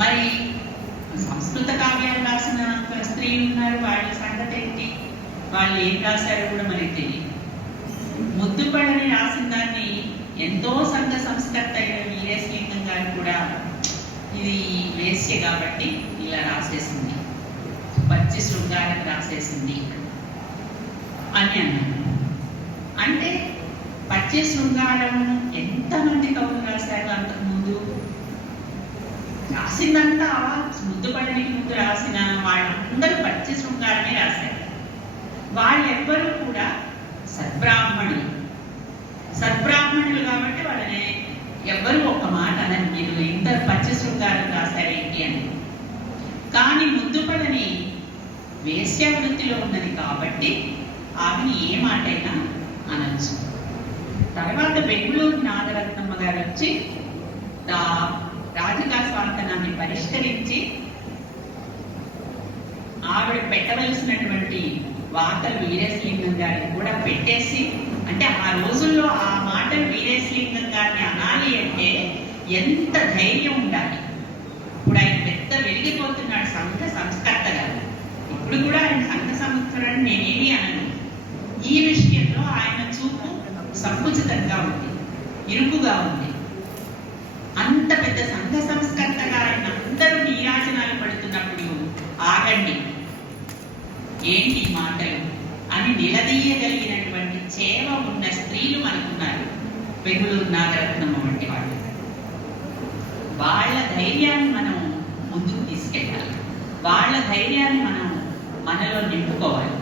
మరి సంస్కృత కావ్యాలు రాసిన స్త్రీలు ఉన్నారు, వాళ్ళ సంగతి ఏంటి, వాళ్ళు ఏం రాశారో కూడా మనకి తెలియదు. ముద్దుపడని రాసిన దాన్ని ఎంతో సంఘ సంస్కర్త అయిన వీరేశలింగం గారు కూడా ఇది వేశ్య కాబట్టి ఇలా రాసేసింది, పచ్చి శృంగారం రాసేసింది అని అన్నాను. అంటే పచ్చి శృంగారం ఎంతమంది కవులు రాశారు అంతకుముందు? రాసిందంతా ముద్దుపడనికి ముందు రాసిన వాళ్ళందరూ పచ్చి శృంగారమే రాశారు. వాళ్ళెవ్వరూ కూడా సద్బ్రాహ్మణులు కాబట్టి వాళ్ళని ఎవ్వరూ ఒక మాట అనని, మీరు ఇంత పచ్చి శృంగారం రాశారేంటి అని. కానీ ముద్దుపడని వేశ్యావృత్తిలో ఉన్నది కాబట్టి ఆమెని ఏ మాటైనా అనొచ్చు. తర్వాత బెంగుళూరు నాగరత్నమ్మ గారు వచ్చి రాధికా స్వాంతనాన్ని పరిష్కరించి ఆవిడ పెట్టవలసినటువంటి వార్తలు వీరేశలింగం గారిని కూడా పెట్టేసి, అంటే ఆ రోజుల్లో ఆ మాటలు వీరేశలింగం గారిని అనాలి అంటే ఎంత ధైర్యం ఉండాలి. ఇప్పుడు ఆయన పెద్ద వెలిగిపోతున్నాడు సంఘ సంస్కర్తగా. ఇప్పుడు కూడా ఆయన సంఘ సంస్కరణ నేనేమి అనను. ఈ విషయంలో ఆయన చూపు సంకుచితంగా ఉంది, ఇరుకుగా ఉంది. అంత పెద్ద సంఘ సంస్కర్తగా ఆయన అందరూ నీరాజనాలు పడుతున్నప్పుడు ఆగండి, ఏంటి మాటలు అని నిలదీయగలిగినటువంటి చేవ ఉన్న స్త్రీలు మనకున్నారు. బెంగుళూరు నాగరత్నమ్మ వంటి వాళ్ళు. వాళ్ళ ధైర్యాన్ని మనం ముందుకు తీసుకెళ్ళాలి, వాళ్ళ ధైర్యాన్ని మనం మనలో నింపుకోవాలి.